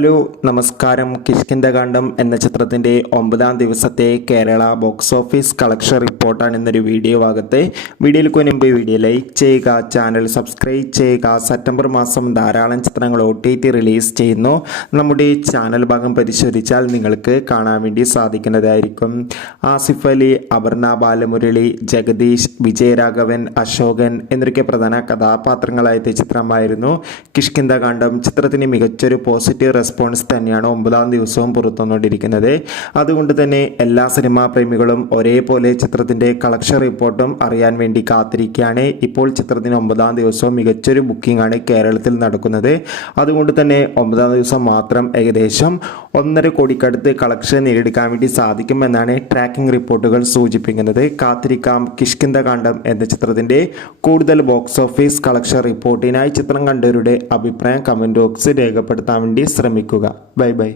Hello നമസ്കാരം. കിഷ്കിന്ധകാണ്ഡം എന്ന ചിത്രത്തിൻ്റെ 9ാം ദിവസത്തെ കേരള ബോക്സ് ഓഫീസ് കളക്ഷൻ റിപ്പോർട്ടാണ് ഇന്നൊരു വീഡിയോ ഭാഗത്തെ. വീഡിയോയിൽ മുൻപ് വീഡിയോ ലൈക്ക് ചെയ്യുക, ചാനൽ സബ്സ്ക്രൈബ് ചെയ്യുക. സെപ്റ്റംബർ മാസം ധാരാളം ചിത്രങ്ങൾ OTT റിലീസ് ചെയ്യുന്നു. നമ്മുടെ ചാനൽ ഭാഗം പരിശോധിച്ചാൽ നിങ്ങൾക്ക് കാണാൻ വേണ്ടി സാധിക്കുന്നതായിരിക്കും. ആസിഫ് അലി, അപർണ ബാലമുരളി, ജഗദീഷ്, വിജയരാഘവൻ, അശോകൻ എന്നൊക്കെ പ്രധാന കഥാപാത്രങ്ങളായ ചിത്രമായിരുന്നു കിഷ്കിന്ധകാണ്ഡം. ചിത്രത്തിന് മികച്ചൊരു പോസിറ്റീവ് റെസ്പോൺസ് തന്നെയാണ് 9ാം ദിവസവും പുറത്തുവന്നുകൊണ്ടിരിക്കുന്നത്. അതുകൊണ്ട് തന്നെ എല്ലാ സിനിമാ പ്രേമികളും ഒരേപോലെ ചിത്രത്തിൻ്റെ കളക്ഷൻ റിപ്പോർട്ടും അറിയാൻ വേണ്ടി കാത്തിരിക്കുകയാണ്. ഇപ്പോൾ ചിത്രത്തിന് 9ാം ദിവസവും മികച്ചൊരു ബുക്കിംഗ് ആണ് കേരളത്തിൽ നടക്കുന്നത്. അതുകൊണ്ട് തന്നെ 9ാം ദിവസം മാത്രം ഏകദേശം 1.5 കോടിക്കടുത്ത് കളക്ഷൻ നേടിയെടുക്കാൻ വേണ്ടി സാധിക്കുമെന്നാണ് ട്രാക്കിംഗ് റിപ്പോർട്ടുകൾ സൂചിപ്പിക്കുന്നത്. കാത്തിരിക്കാം. കിഷ്കിന്ധകാണ്ഡം എന്ന ചിത്രത്തിൻ്റെ കൂടുതൽ ബോക്സ് ഓഫീസ് കളക്ഷൻ റിപ്പോർട്ടിനായി ചിത്രം കണ്ടവരുടെ അഭിപ്രായം കമൻറ്റ് ബോക്സിൽ രേഖപ്പെടുത്താൻ വേണ്ടി ശ്രമിക്കുക. Bye bye.